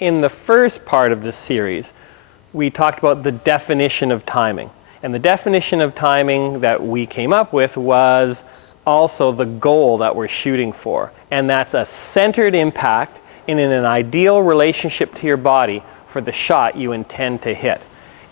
In the first part of this series, we talked about the definition of timing. And the definition of timing that we came up with was also the goal that we're shooting for. And that's a centered impact in an ideal relationship to your body for the shot you intend to hit.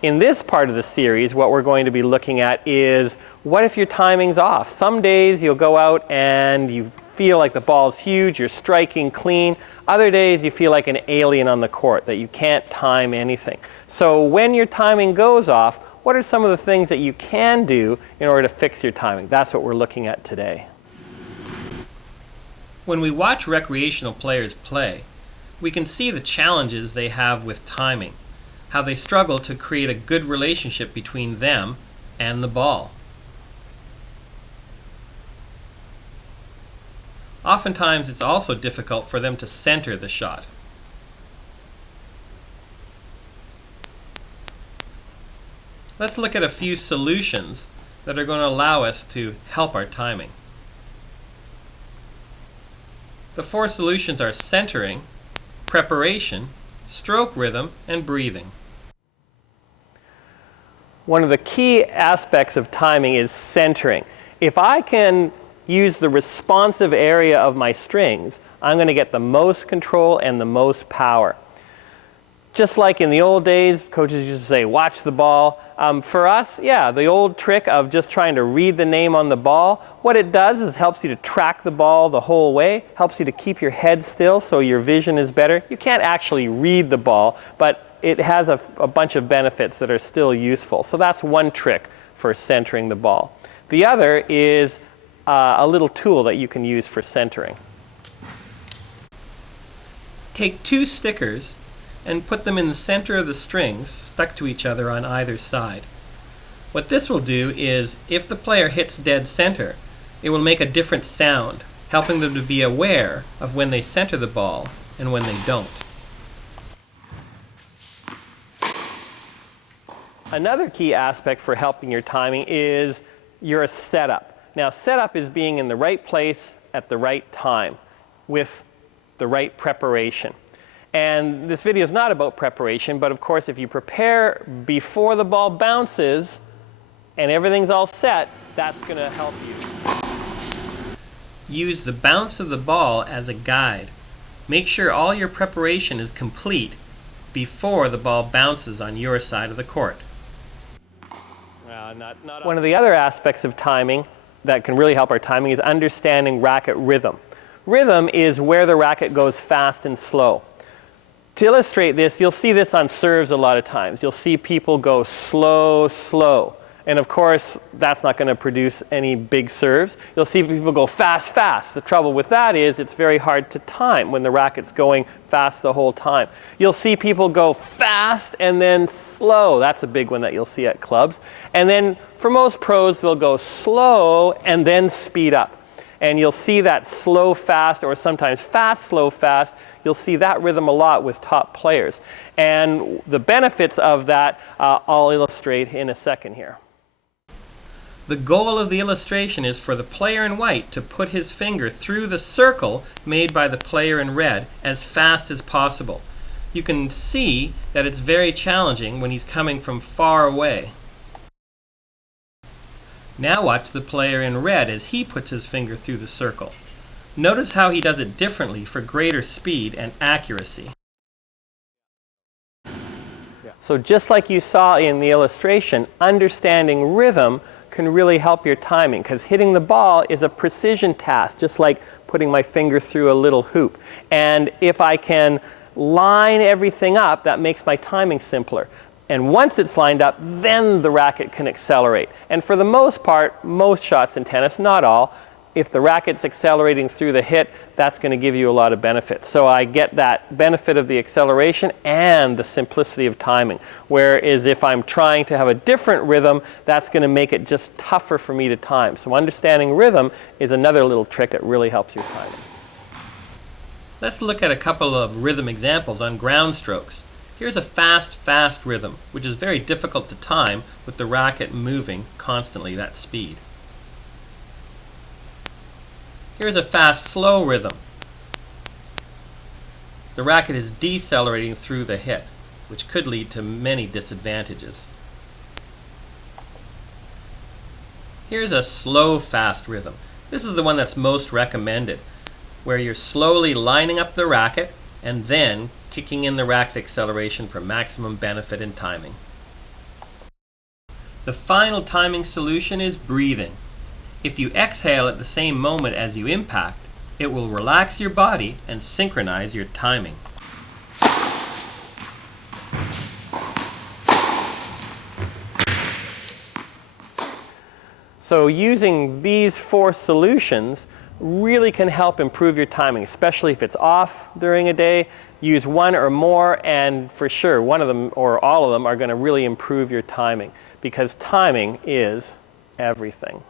In this part of the series, what we're going to be looking at is, what if your timing's off? Some days you'll go out and you feel like the ball's huge, you're striking clean. Other days you feel like an alien on the court, that you can't time anything. So when your timing goes off, what are some of the things that you can do in order to fix your timing? That's what we're looking at today. When we watch recreational players play, we can see the challenges they have with timing, how they struggle to create a good relationship between them and the ball. Oftentimes it's also difficult for them to center the shot. Let's look at a few solutions that are going to allow us to help our timing. The 4 solutions are centering, preparation, stroke rhythm, and breathing. One of the key aspects of timing is centering. If I can use the responsive area of my strings, I'm going to get the most control and the most power. Just like in the old days, coaches used to say, watch the ball. For us, the old trick of just trying to read the name on the ball, what it does is helps you to track the ball the whole way, helps you to keep your head still so your vision is better. You can't actually read the ball, but it has a bunch of benefits that are still useful. So that's one trick for centering the ball. The other is a little tool that you can use for centering. Take 2 stickers and put them in the center of the strings stuck to each other on either side. What this will do is, if the player hits dead center, it will make a different sound, helping them to be aware of when they center the ball and when they don't. Another key aspect for helping your timing is your setup. Now, setup is being in the right place at the right time with the right preparation. And this video is not about preparation, but of course if you prepare before the ball bounces and everything's all set, that's going to help you. Use the bounce of the ball as a guide. Make sure all your preparation is complete before the ball bounces on your side of the court. One of the other aspects of timing that can really help our timing is understanding racket rhythm. Rhythm is where the racket goes fast and slow. To illustrate this, you'll see this on serves a lot of times. You'll see people go slow, slow. And of course, that's not going to produce any big serves. You'll see people go fast, fast. The trouble with that is it's very hard to time when the racket's going fast the whole time. You'll see people go fast and then slow. That's a big one that you'll see at clubs. And then for most pros, they'll go slow and then speed up. And you'll see that slow, fast, or sometimes fast, slow, fast. You'll see that rhythm a lot with top players. And the benefits of that I'll illustrate in a second here. The goal of the illustration is for the player in white to put his finger through the circle made by the player in red as fast as possible. You can see that it's very challenging when he's coming from far away. Now watch the player in red as he puts his finger through the circle. Notice how he does it differently for greater speed and accuracy. So just like you saw in the illustration, understanding rhythm can really help your timing, because hitting the ball is a precision task, just like putting my finger through a little hoop. And if I can line everything up, that makes my timing simpler. And once it's lined up, then the racket can accelerate. And for the most part, most shots in tennis, not all, if the racket's accelerating through the hit, that's going to give you a lot of benefits. So I get that benefit of the acceleration and the simplicity of timing. Whereas if I'm trying to have a different rhythm, that's going to make it just tougher for me to time. So understanding rhythm is another little trick that really helps your timing. Let's look at a couple of rhythm examples on ground strokes. Here's a fast, fast rhythm, which is very difficult to time with the racket moving constantly, that speed. Here's a fast, slow rhythm. the racket is decelerating through the hit, which could lead to many disadvantages. Here's a slow, fast rhythm. This is the one that's most recommended, where you're slowly lining up the racket and then kicking in the racket acceleration for maximum benefit in timing. The final timing solution is breathing. If you exhale at the same moment as you impact, it will relax your body and synchronize your timing. So using these 4 solutions really can help improve your timing, especially if it's off during a day. Use one or more, and for sure one of them or all of them are going to really improve your timing, because timing is everything.